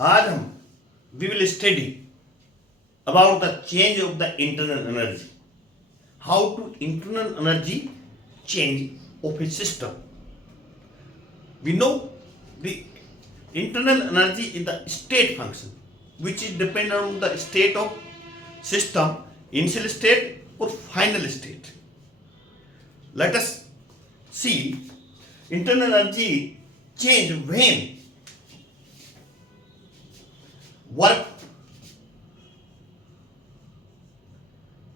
आज हम we will study about the change of the internal energy. How to internal energy change of a system. We know the internal energy is the state function which is dependent on the state of system, initial state or final state. Let us see internal energy change when work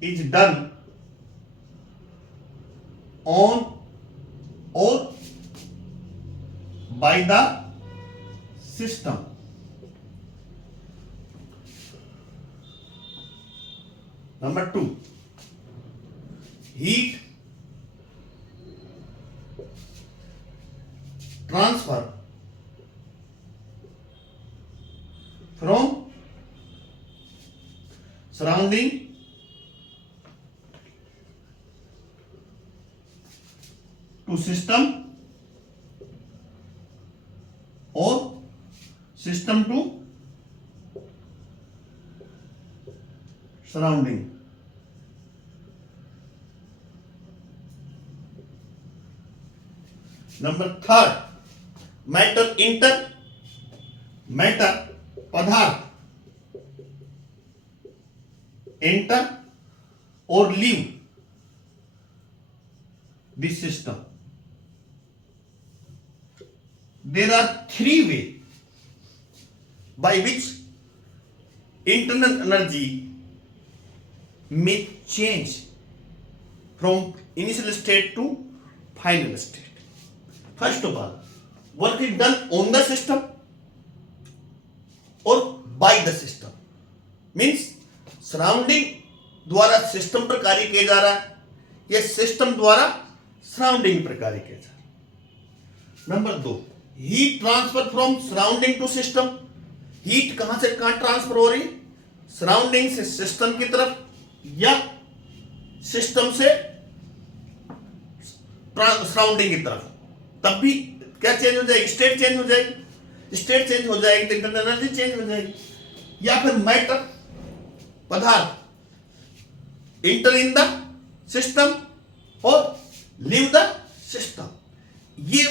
is done on or by the system. Number 2, heat transfer from surrounding to system or system to surrounding. Number 3, matter पदार्थ enter or leave this system. There are 3 ways by which internal energy may change from initial state to final state. First of all, work is done on the system or by the system. Means surrounding द्वारा system पर कार्य किया जा रहा है या system द्वारा surrounding पर कार्य किया जा रहा है. Number 2, heat transfer from surrounding to system. Heat कहां से कहां ट्रांसफर हो रही है? सराउंडिंग से सिस्टम की तरफ या सिस्टम से सराउंडिंग की तरफ. तब भी क्या चेंज हो जाएगी? स्टेट चेंज हो जाएगी. स्टेट चेंज हो जाएगी तो इंटरनल एनर्जी चेंज हो जाएगी. या फिर मैटर पदार्थ इंटर इन द सिस्टम और लीव द सिस्टम. ये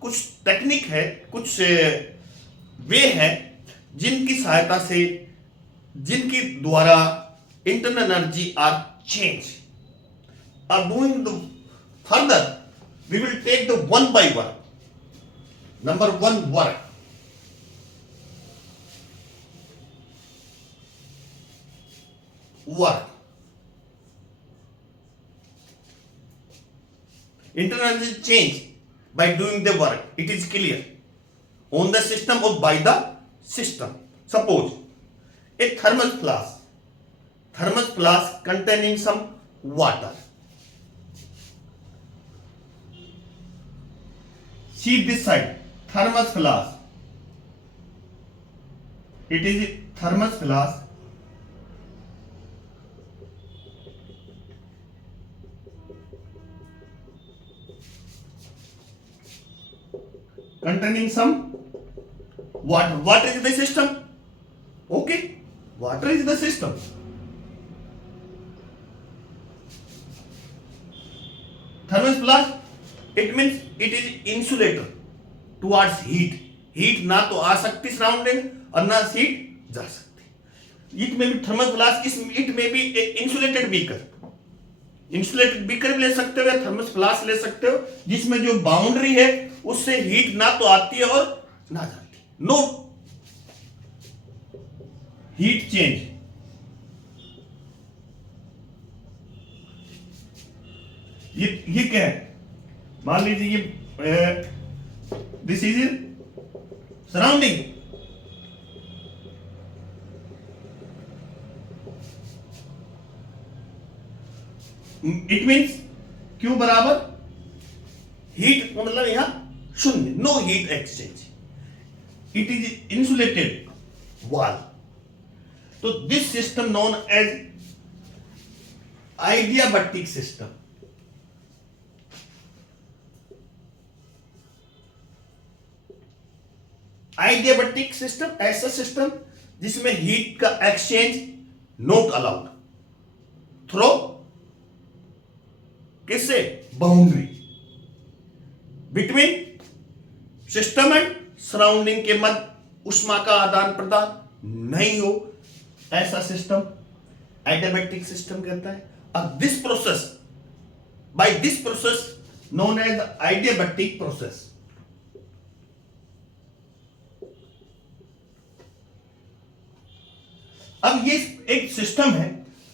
कुछ टेक्निक है, कुछ वे है जिनकी सहायता से, जिनकी द्वारा internal energy are change. Are doing the further we will take the one by one. Number 1, work. Internal energy change by doing the work. It is clear. On the system or by the system. Suppose a thermos flask containing some water. See this side, thermos flask. It is a thermos flask containing some water. Water is the system. Okay, water is the system. Thermos flask, it means it is insulator towards heat. Heat ना तो आ सकती surrounding और ना heat जा सकती. It may be thermos flask, it may be insulated beaker. Insulated beaker भी ले सकते हो या थर्मस फ्लास्क ले सकते हो जिसमें जो बाउंड्री है उससे हीट ना तो आती है और ना जाती है. No heat change. ये क्या है? मान लीजिए ये this is surrounding. It means Q बराबर हीट मतलब यहां शून्य, no heat exchange. It is insulated wall. तो this system known as adiabatic system. Adiabatic system ऐसा सिस्टम जिसमें हीट का एक्सचेंज नॉट अलाउड थ्रो किससे, boundary between system and surrounding के मध्य उष्मा का आदान प्रदान नहीं हो, ऐसा सिस्टम एडियाबैटिक सिस्टम कहता है। अब this process, by this process known as the adiabatic process. अब ये एक सिस्टम है,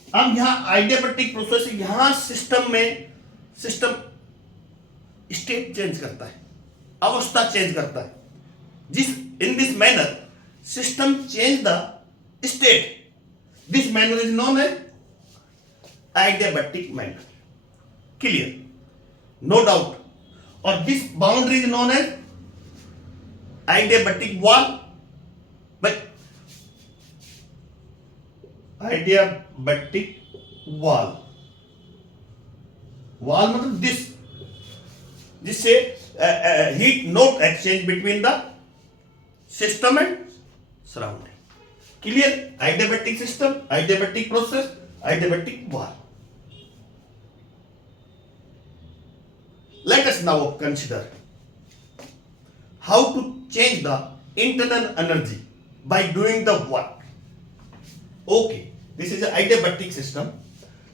अब यहां एडियाबैटिक प्रोसेस, यहां सिस्टम में सिस्टम स्टेट चेंज करता है, अवस्था चेंज करता है, जिस in this manner system change the state, this manner is known as adiabatic manner, clear, no doubt. और this boundary is known as adiabatic wall, but adiabatic wall, wall मतलब this, जिससे heat not exchange between the system and surrounding, clear. Adiabatic system, adiabatic process, adiabatic wall. Let us now consider how to change the internal energy by doing the work. Okay, this is an adiabatic system.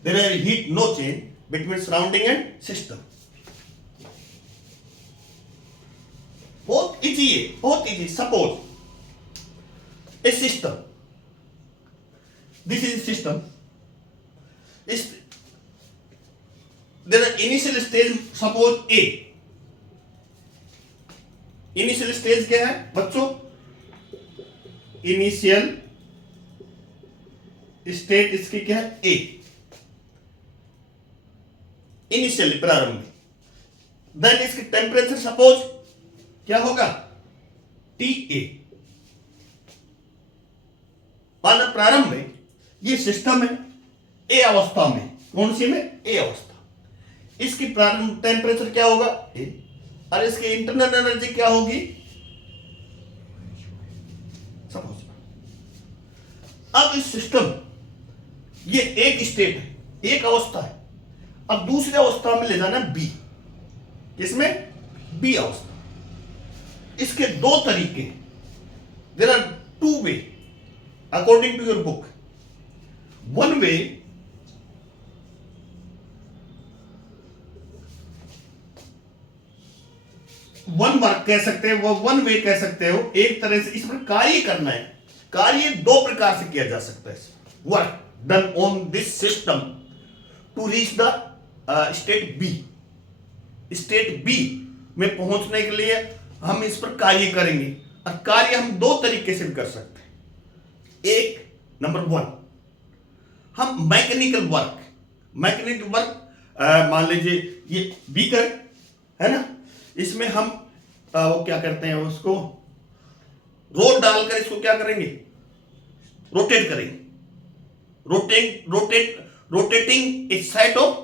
There is heat no change between surrounding and system. बहुत easy है, बहुत easy. Suppose a system. This is a system. There are initial stage, suppose A. Initial stage क्या है बच्चों? Initial state इसकी क्या है? A. Initially प्रारंभ। Then इसकी टेम्परेचर सपोज क्या होगा? TA। माना प्रारंभ में ये सिस्टम है A अवस्था में, कौन सी में? A अवस्था। इसकी प्रारंभ टेम्परेचर क्या होगा? A। और इसकी इंटरनल एनर्जी क्या होगी? सपोज अब इस सिस्टम, ये एक स्टेट है, एक अवस्था है, अब दूसरी अवस्था में ले जाना है B। किसमें? B अवस्था। इसके दो तरीके, there are two way according to your book. One way, one work कह सकते हैं, वो वन वे कह सकते हो। एक तरह से इस पर कार्य करना है। कार्य दो प्रकार से किया जा सकता है। Work done on this system to reach the state B. State B में पहुंचने के लिए हम इस पर कार्य करेंगे, और कार्य हम दो तरीके से भी कर सकते हैं। एक, नंबर वन, हम मैकेनिकल वर्क, मैकेनिकल वर्क मान लीजिए ये बीकर है ना, इसमें हम वो क्या करते हैं, उसको रोड डालकर इसको क्या करेंगे? रोटेट करेंगे। रोटेटिंग इस साइड ऑफ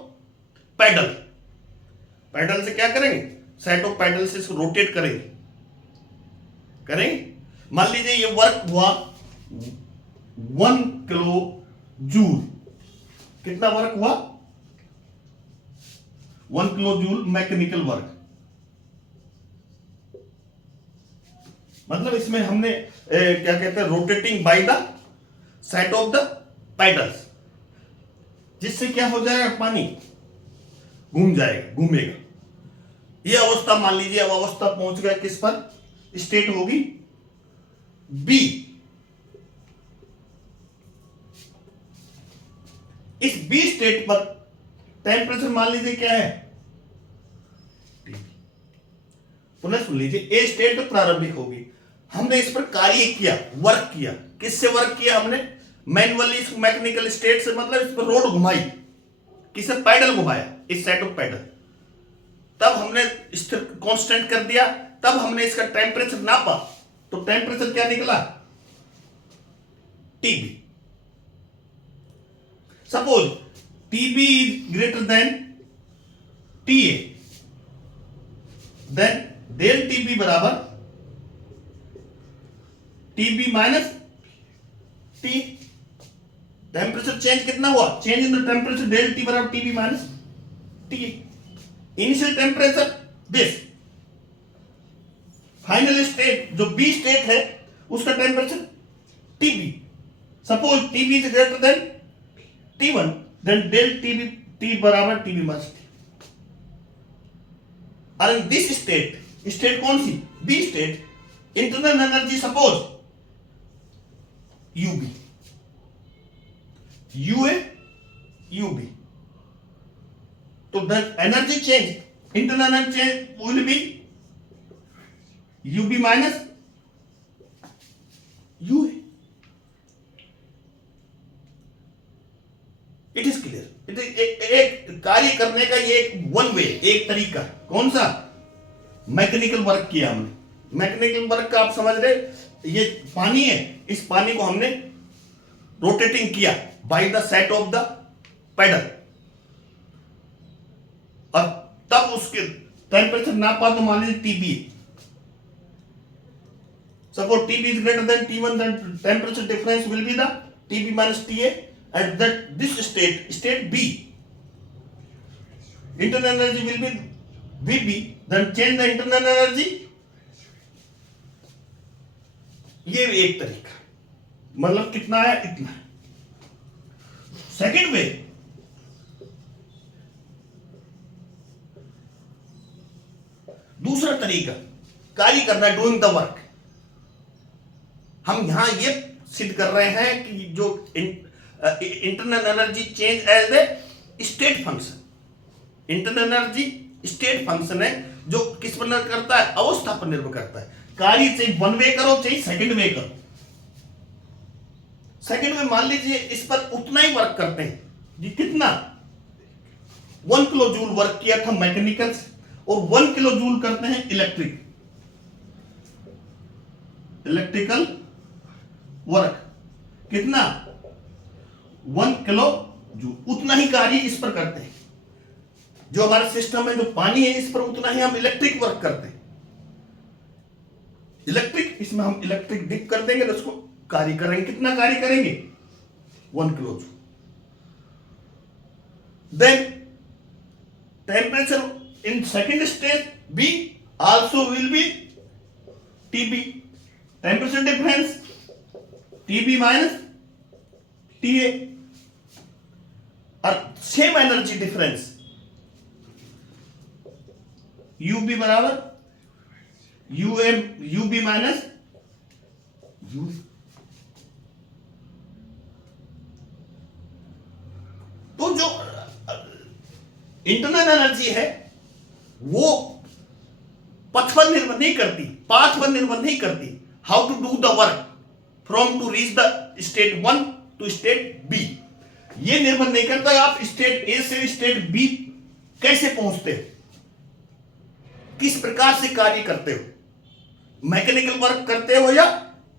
पैडल, पैडल से क्या करेंगे? साइड ऑफ पैडल से इसको रोटेट करेंगे। मान लीजिए ये वर्क हुआ 1 किलो जूल। कितना वर्क हुआ? 1 किलो जूल मैकेनिकल वर्क। मतलब इसमें हमने क्या कहते हैं, rotating by the side of the paddles, जिससे क्या हो जाएगा? पानी घूम जाएगा, घूमेगा। ये अवस्था मान लीजिए, अब अवस्था पहुंच गया किस पर? स्टेट होगी बी। इस बी स्टेट पर टेम्परेचर मान लीजिए क्या है? पुनः सुन लीजिए, ए स्टेट तो प्रारंभिक होगी। हमने इस पर कार्य किया, वर्क किया। किससे वर्क किया हमने? मैनुअली, मैकेनिकल स्टेट से, मतलब इस पर रोड घुमाई। किसे? पैडल घुमाया, इस साइड ऑफ पैडल। तब हमने स्थिर कांस्टेंट कर दिया, तब हमने इसका टेम्परेचर नापा, तो टेम्परेचर क्या निकला? TB. Suppose TB is greater than TA, then del TB बराबर TB minus T. Temperature change कितना हुआ? Change in the temperature del T बराबर TB minus T. Initial temperature this, final state जो B state है उसका temperature TB. Suppose TB is greater than T1, then del TB T बराबर TB minus T। और in this state, state कौन सी? B state, internal energy suppose UB, UA UB। तो the energy change, internal energy change will be UB minus UA। It is clear. एक कार्य करने का ये एक वन वे, एक तरीका। कौन सा? मैकेनिकल वर्क किया हमने। मैकेनिकल वर्क का आप समझ रहे, ये पानी है, इस पानी को हमने रोटेटिंग किया by the set of the pedal, और तब उसके टेम्परेचर नापा तो मान लीजिए TB. Suppose TB is greater than T1, then temperature difference will be the TB minus TA। At that this state B, internal energy will be VB, then change the internal energy। ये भी एक तरीका, मतलब कितना है? इतना। Second way, दूसरा तरीका कार्य करना, डूइंग द वर्क। हम यहां ये सिद्ध कर रहे हैं कि जो internal energy change as a state function. Internal energy state function है जो किस पर निर्भर करता है? अवस्था पर निर्भर करता है। कार्य चाहे वन वे करो चाहे सेकंड वे करो। सेकंड वे मान लीजिए इस पर उतना ही वर्क करते हैं जी, कितना? 1 किलो जूल वर्क किया था मैकेनिकल, और 1 किलो जूल करते हैं इलेक्ट्रिकल वर्क। कितना? 1 किलो जूल। उतना ही कार्य इस पर करते हैं। जो हमारा सिस्टम है, जो पानी है, इस पर उतना ही हम इलेक्ट्रिक वर्क करते हैं। इलेक्ट्रिक, इसमें हम इलेक्ट्रिक डिप कर देंगे तो उसको कार्य करेंगे। कितना कार्य करेंगे? 1 kilo joule. Then temperature in second stage B also will be TB, temperature difference TB minus TA, और सेम एनर्जी डिफरेंस UB बराबर UB माइनस U। तो जो इंटरनल एनर्जी है वो पथ पर निर्भर नहीं करती, पाथ पर निर्भर नहीं करती। How to do the work from to reach the state 1 to state B, ये निर्भर नहीं करता आप स्टेट A से स्टेट B कैसे पहुंचते हो, किस प्रकार से कार्य करते हो, मैकेनिकल वर्क करते हो या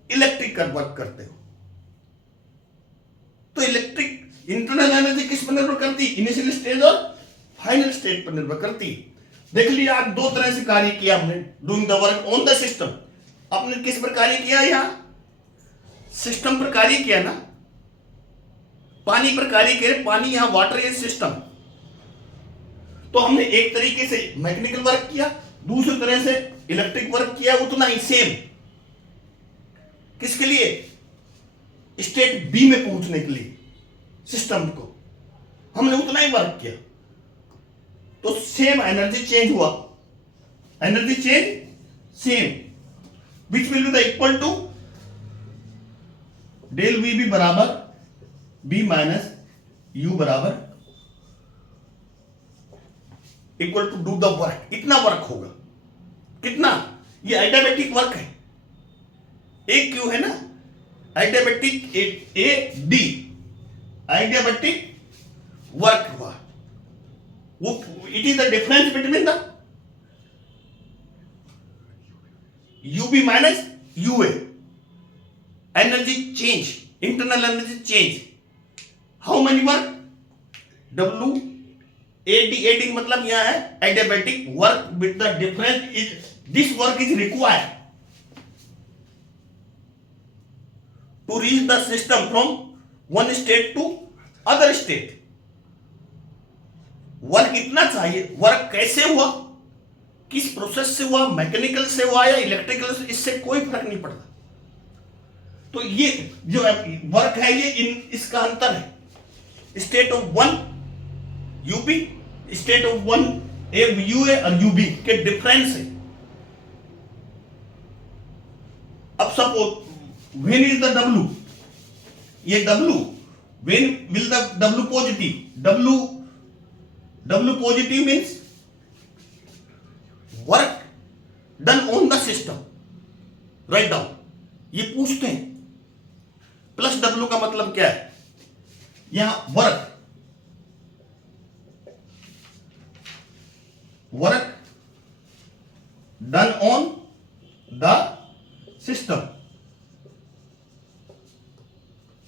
इलेक्ट्रिकल वर्क करते हो। तो इलेक्ट्रिक इंटरनल एनर्जी किस पर निर्भर करती? इनिशियल स्टेज और फाइनल स्टेट पर निर्भर करती। देख लिया, आज दो तरह से कार्य किया हमने, doing the work on the system. आपने किस पर कार्य किया? यहां सिस्टम पर कार्य किया ना, पानी पर कार्य किया। पानी यहां वाटर इज सिस्टम। तो हमने एक तरीके से मैकेनिकल वर्क किया, दूसरी तरह से इलेक्ट्रिक वर्क किया, उतना ही सेम। किसके लिए? स्टेट बी में पहुंचने के लिए सिस्टम को हमने उतना ही वर्क किया। तो सेम एनर्जी चेंज हुआ, energy change same, which will be the equal to del V B बराबर बी माइनस यू बराबर equal to do the work. इतना वर्क होगा। कितना? ये एडियाबैटिक वर्क है, एक क्यू है ना, adiabatic A D, adiabatic work हुआ। वो it is the difference between the UB minus UA. Energy change, internal energy change. How many work? W AD मतलब यहां है adiabatic work with the difference is this work is required. to reach the system from one state to other state. Work इतना चाहिए, work कैसे हुआ, किस process से हुआ, मैकेनिकल से हुआ या इलेक्ट्रिकल से, इससे कोई फर्क नहीं पड़ता. तो ये जो वर्क है ये इसका अंतर है. State of one UP, state of one UA और यूबी के डिफरेंस है. अब suppose when is the W, ये W, when will the W positive, W positive means work done on the system. Write down. ये पूछते हैं plus W का मतलब क्या है. यहां work done on the system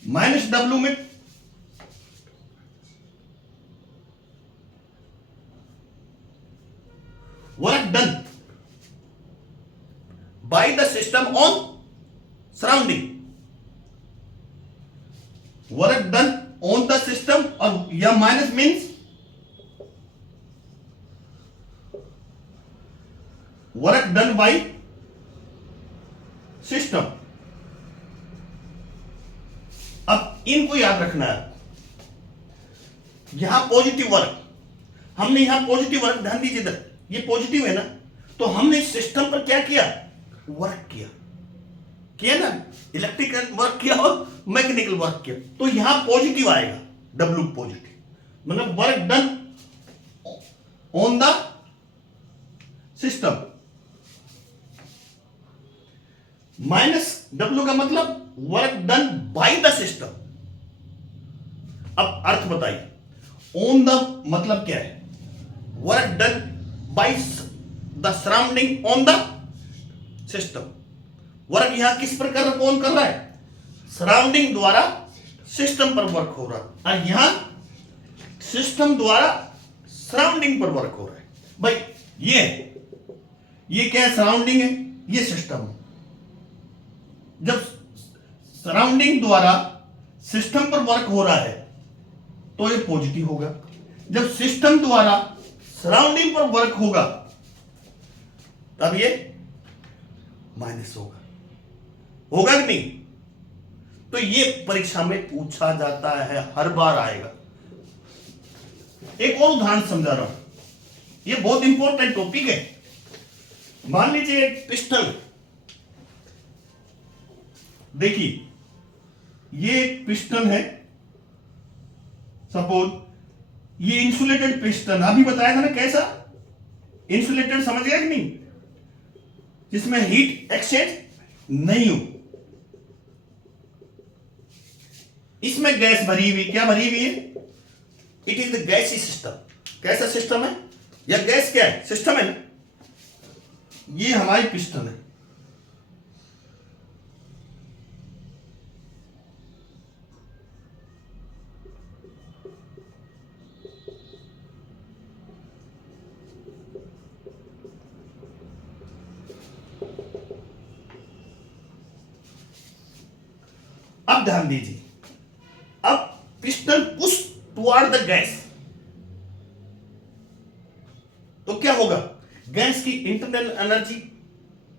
minus W में work done by the system on surrounding. Work done on the system, और या minus means work done by system. अब इनको याद रखना है. यहां पॉजिटिव वर्क, हमने यहां पॉजिटिव वर्क, ध्यान दीजिए इधर, ये पॉजिटिव है ना, तो हमने सिस्टम पर क्या किया, वर्क किया ना, इलेक्ट्रिकल वर्क किया और मैकेनिकल वर्क किया. तो यहां पॉजिटिव आएगा, डब्ल्यू पॉजिटिव, मतलब work done on the system. Minus W का मतलब work done by the system. अब अर्थ बताइए. ऑन द मतलब क्या है, work done by the surrounding on the system. Work यहां किस प्रकार कौन कर रहा है, सराउंडिंग द्वारा सिस्टम पर वर्क हो रहा है, और यहां सिस्टम द्वारा सराउंडिंग पर वर्क हो रहा है. भाई ये क्या है, सराउंडिंग है, ये सिस्टम है. जब सराउंडिंग द्वारा सिस्टम पर वर्क हो रहा है तो ये पॉजिटिव होगा. जब सिस्टम द्वारा सराउंडिंग पर वर्क होगा तब ये माइनस होगा कि नहीं. तो ये परीक्षा में पूछा जाता है, हर बार आएगा. एक और उदाहरण समझा रहा हूं, ये बहुत इंपॉर्टेंट टॉपिक है. मान लीजिए एक पिस्टन, देखिए ये एक पिस्टन है, सपोज ये इंसुलेटेड पिस्टन, अभी बताया था ना कैसा इंसुलेटेड, समझ गया कि नहीं, जिसमें हीट एक्सचेंज नहीं हो. इसमें गैस भरी हुई, क्या भरी हुई है, इट इज द गैसी सिस्टम. कैसा सिस्टम है, या गैस क्या है, सिस्टम है ना. ये हमारी पिस्टन है, अब ध्यान दीजिए. अब piston push toward the gas, तो क्या होगा, गैस की इंटरनल एनर्जी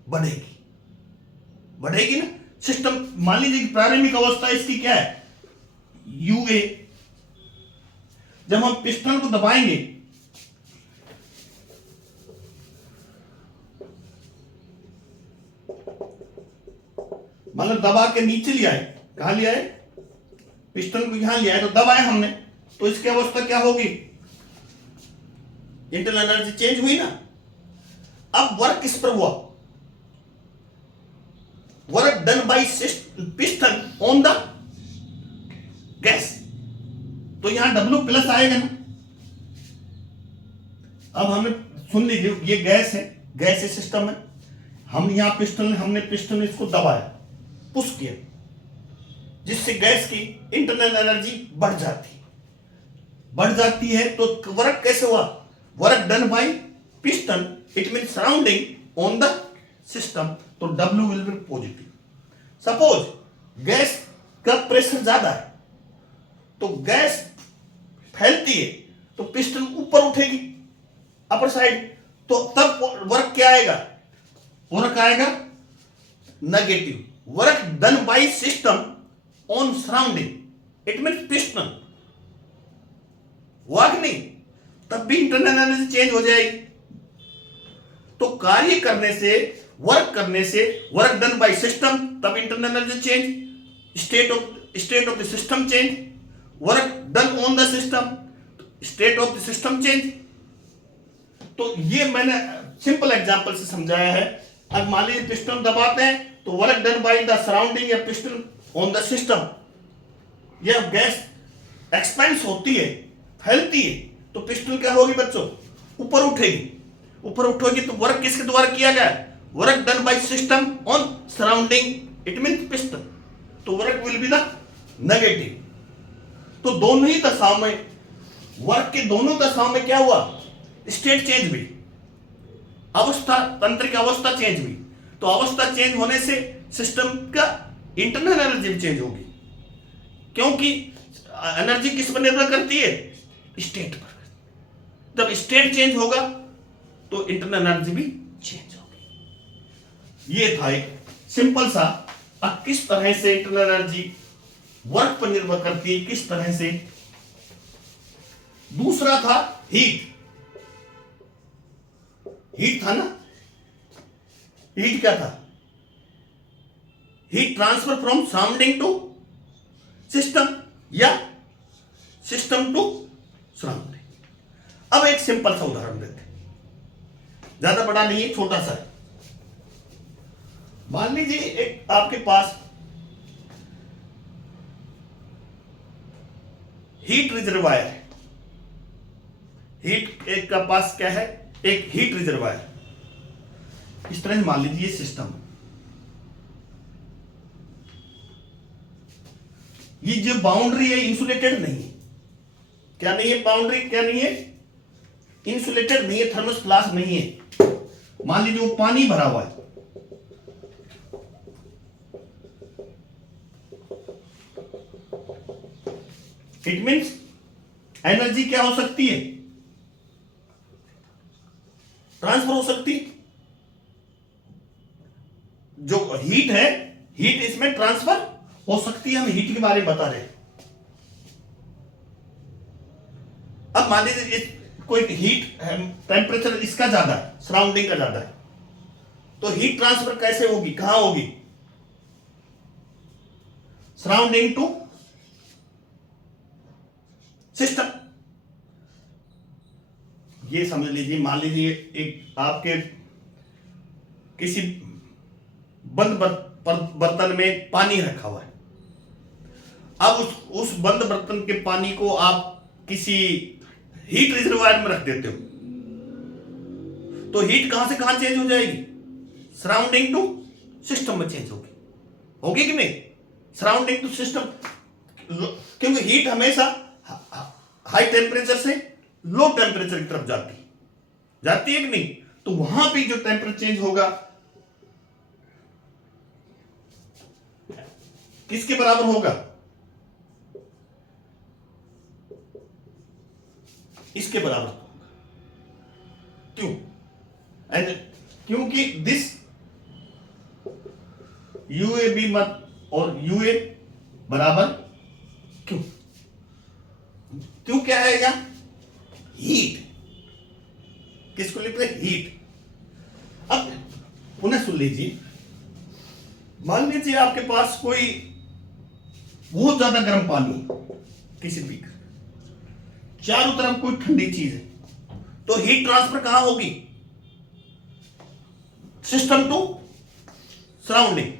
बढ़ेगी ना. सिस्टम, मान लीजिए कि प्रारंभिक अवस्था इसकी क्या है, यूए. जब हम पिस्टन को दबाएंगे मतलब दबा के नीचे लिया है, कहां लिया है, पिस्टन को यहां लिया है, तो दबाया हमने, तो इसकी अवस्था क्या होगी, इंटरनल एनर्जी चेंज हुई ना. अब वर्क किस पर हुआ, work done bye piston on the gas, तो यहां डब्ल्यू प्लस आएगा ना. अब हमने सुन लीजिए, ये गैस है, गैस सिस्टम है, हम यहां हमने पिस्टन इसको दबाया, पुश किया, जिससे गैस की इंटरनल एनर्जी बढ़ जाती है. तो वर्क कैसे हुआ, work done bye piston, it mean surrounding on the system, तो W will be positive. Suppose gas का प्रेशर ज्यादा है तो गैस फैलती है तो पिस्टन ऊपर उठेगी अपर साइड, तो तब वर्क क्या आएगा? वर्क आएगा negative, work done by system on surrounding, it mean piston, work नहीं, तब भी इंटरनल एनर्जी चेंज हो जाएगी। तो कार्य करने से, वर्क करने से, वर्क डन बाय सिस्टम, तब internal energy change, state of the system change, work done on the system, state of the system change. तो ये मैंने सिंपल एग्जांपल से समझाया है। अब मान लीजिए पिस्टन दबाते हैं तो work done by the surrounding या पिस्टन ऑन द सिस्टम, यह गैस एक्सपेंस होती है, फैलती है, तो पिस्टन क्या होगी बच्चों? ऊपर उठेगी, ऊपर उठेगी तो वर्क किसके द्वारा किया गया? Work done by system on surrounding, it mean piston, तो work will be the negative. तो दोनों ही दशाओं में, वर्क के दोनों दशाओं में क्या हुआ? स्टेट चेंज हुई, अवस्था, तंत्र की अवस्था चेंज हुई। तो अवस्था चेंज होने से सिस्टम का इंटरनल एनर्जी भी चेंज होगी, क्योंकि एनर्जी किस पर निर्भर करती है? स्टेट पर। जब स्टेट चेंज होगा तो इंटरनल एनर्जी भी चेंज होगी। ये था एक सिंपल सा, अब किस तरह से इंटरनल एनर्जी वर्क पर निर्भर करती है, किस तरह से। दूसरा था हीट। हीट था ना, हीट क्या था? Heat transfer from surrounding to system या सिस्टम टू सराउंडिंग। अब एक सिंपल सा उदाहरण देते हैं, ज्यादा बड़ा नहीं है, छोटा सा है। मान लीजिए एक आपके पास हीट रिजर्वायर है, हीट एक का पास क्या है? एक हीट रिजर्वायर। इस तरह से मान लीजिए सिस्टम, ये जो बाउंड्री है इंसुलेटेड नहीं है। क्या नहीं है? बाउंड्री क्या नहीं है? इंसुलेटेड नहीं है, थर्मस ग्लास नहीं है। मान लीजिए वो पानी भरा हुआ है, इट मीन्स एनर्जी क्या हो सकती है? ट्रांसफर हो सकती। जो हीट है, हीट इसमें ट्रांसफर हो सकती है, हम हीट के बारे में बता रहे हैं। अब मान लीजिए कोई हीट टेम्परेचर इसका ज्यादा है, सराउंडिंग का ज्यादा है, तो हीट ट्रांसफर कैसे होगी? कहां होगी? Surrounding to system. ये समझ लीजिए, मान लीजिए एक आपके किसी बंद बर्तन में पानी रखा हुआ है। अब उस बंद बर्तन के पानी को आप किसी हीट रिजर्वायर में रख देते हो, तो हीट कहां से कहां चेंज हो जाएगी? सराउंडिंग टू सिस्टम में चेंज होगी, होगी कि नहीं? सराउंडिंग टू सिस्टम, क्योंकि हीट हमेशा हाई टेम्परेचर से लो टेम्परेचर की तरफ जाती है कि नहीं? तो वहां भी जो टेम्परेचर चेंज होगा किसके बराबर होगा? इसके बराबर होगा। क्यों? क्योंकि दिस यूए बी मत और यूए बराबर क्यों? क्यों क्या है यहां? हीट। किसको लिखते हैं? हीट। अब पुनः सुन लीजिए, मान लीजिए आपके पास कोई बहुत ज्यादा गर्म पानी किसी भी, चारों तरफ कोई ठंडी चीज है, तो हीट ट्रांसफर कहां होगी? System to surrounding.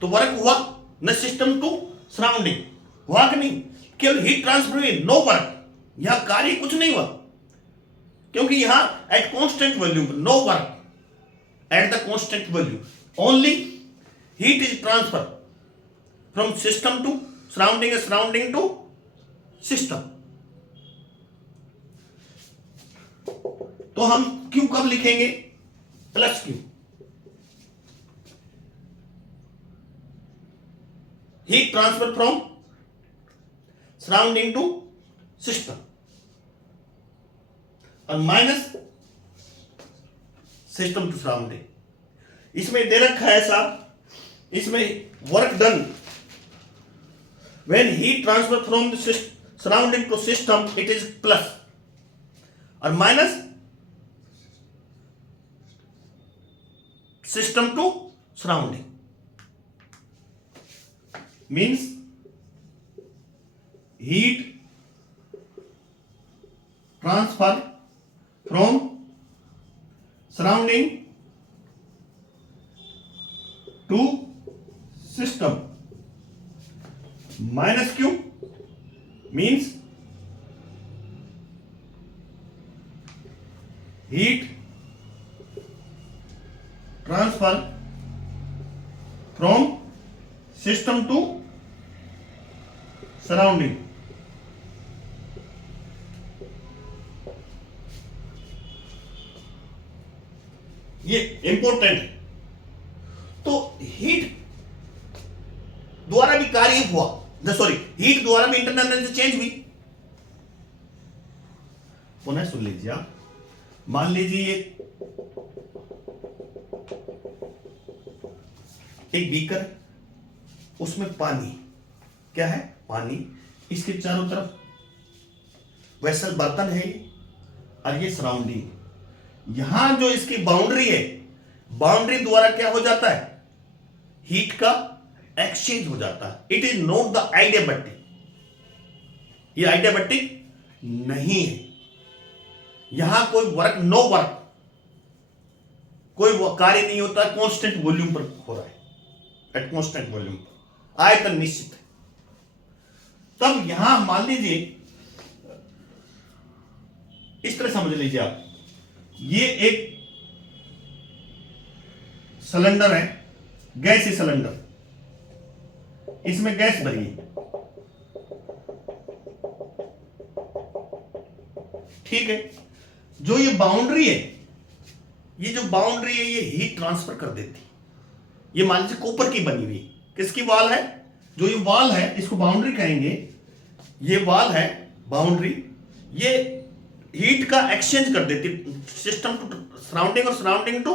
तो वर्क हुआ न? सिस्टम टू सराउंडिंग हुआ कि नहीं? केवल हीट ट्रांसफर हुई, नो वर्क। यहां कार्य कुछ नहीं हुआ, क्योंकि यहां at constant value, no work at the constant value, only heat is transfer from system to surrounding, surrounding to system. तो हम क्यू कब लिखेंगे? Plus Q. Heat transfer from surrounding to system, और माइनस सिस्टम टू सराउंडिंग। इसमें दे रखा है साहब, इसमें work done when heat transfer from the surrounding to system it is plus, और minus system to surrounding means heat transfer from surrounding to system minus Q means heat transfer from system to surrounding. ये important है। तो heat द्वारा भी कार्य हुआ, sorry heat द्वारा भी इंटरनल एनर्जी चेंज हुई। पुनः सुन लीजिए आप, मान लीजिए एक बीकर, उसमें पानी, क्या है पानी, इसके चारों तरफ वेसल बर्तन है और ये सराउंडिंग। यहां जो इसकी बाउंड्री है, बाउंड्री द्वारा क्या हो जाता है, हीट का एक्सचेंज हो जाता है। इट इज नॉट द आइडियाबैटिक, ये आइडियाबैटिक नहीं है। यहां कोई वर्क, नो वर्क, कोई कार्य नहीं होता, कांस्टेंट वॉल्यूम पर हो रहा है, एट कांस्टेंट वॉल्यूम पर, आयतन निश्चित है। तब यहां मान लीजिए, इस तरह समझ लीजिए आप, ये एक सिलेंडर है, गैस सिलेंडर, इसमें गैस भरी है, ठीक है। जो ये बाउंड्री है, ये जो बाउंड्री है ये हीट ट्रांसफर कर देती। ये मान लीजिए कॉपर की बनी हुई, किसकी वॉल है, जो ये वॉल है इसको बाउंड्री कहेंगे, ये वॉल है बाउंड्री, ये हीट का एक्सचेंज कर देती, सिस्टम टू सराउंडिंग और सराउंडिंग टू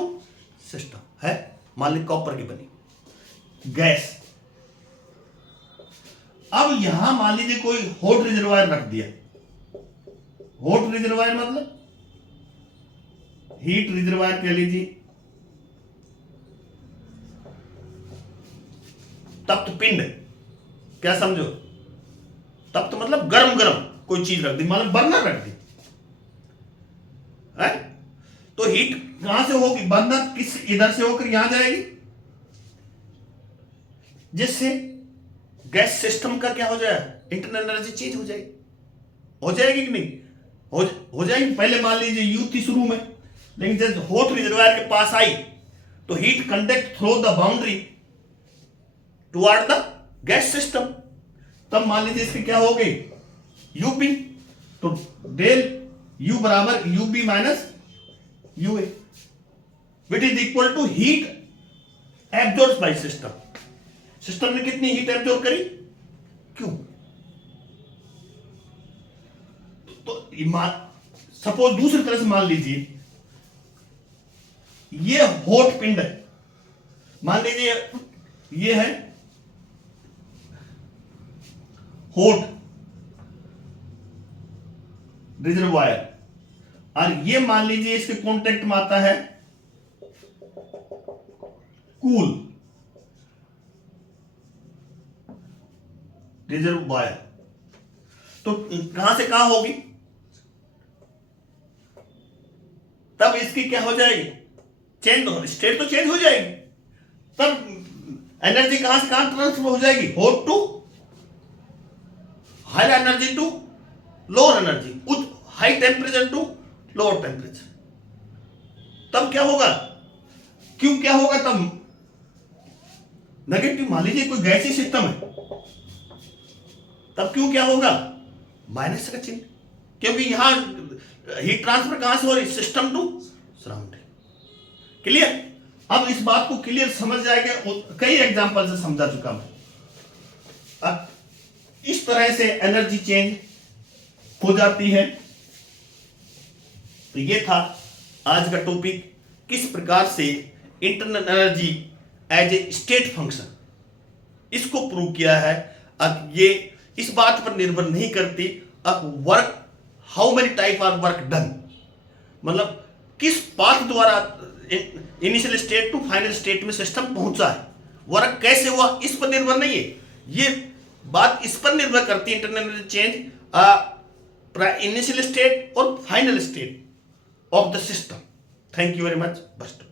सिस्टम है, मान लीजिए कॉपर की बनी गैस। अब यहां मान लीजिए कोई हॉट रिजर्वायर रख दिया, हॉट रिजर्वायर मतलब हीट रिजर्वायर कह लीजिए, तप्त पिंड, क्या समझो, तप्त मतलब गरम गरम कोई चीज रख दी, मतलब बर्नर रख दी है। तो हीट कहां से होगी, बर्नर किस इधर से होकर यहां जाएगी, जिससे गैस सिस्टम का क्या हो जाएगा, इंटरनल एनर्जी चेंज हो जाएगी। हो जाएगी कि नहीं, हो जाएगी। पहले मान लीजिए यू थी शुरू में, लेकिन जब हॉट रिजर्वायर के पास आई तो heat conduct through the boundary toward the gas system. तब मान लीजिए इसकी क्या हो गई, यूपी, तो डेल यू बराबर UB minus UA, which is equal to heat absorb by system. System ने कितनी हीट एब्जॉर्ब करी, क्यों। तो सपोज दूसरी तरह से मान लीजिए ये हॉट पिंड है, मान लीजिए ये है हॉट रिजर्वायर, और ये मान लीजिए इसके कांटेक्ट में आता है कूल रिजर्वायर। तो कहां से कहां होगी, तब इसकी क्या हो जाएगी, चेंज, स्टेट तो चेंज हो जाएगी। तब एनर्जी कहां से कहां ट्रांसफर हो जाएगी, hot to high energy to lower energy, उच्च high temperature to lower temperature. तब क्या होगा, क्यों क्या होगा, तब नेगेटिव, मान लीजिए कोई गैसीय सिस्टम है, तब क्यों क्या होगा, माइनस का चिन्ह, क्योंकि यहां हीट ट्रांसफर कहां से हो रही, सिस्टम टू सराउंडिंग। क्लियर। अब इस बात को क्लियर समझ जाएगा, कई एग्जांपल से समझा चुका मैं। अब इस तरह से एनर्जी चेंज हो जाती है। तो ये था आज का टॉपिक, किस प्रकार से internal energy as a state function, इसको प्रूव किया है। अब ये इस बात पर निर्भर नहीं करती अब work, how many type are work done, मतलब किस पाथ द्वारा initial state to final state में सिस्टम पहुंचा है, वर्क कैसे हुआ इस पर निर्भर नहीं है। ये बात इस पर निर्भर करती है internal energy change initial state और final state of the system. Thank you very much. Bast.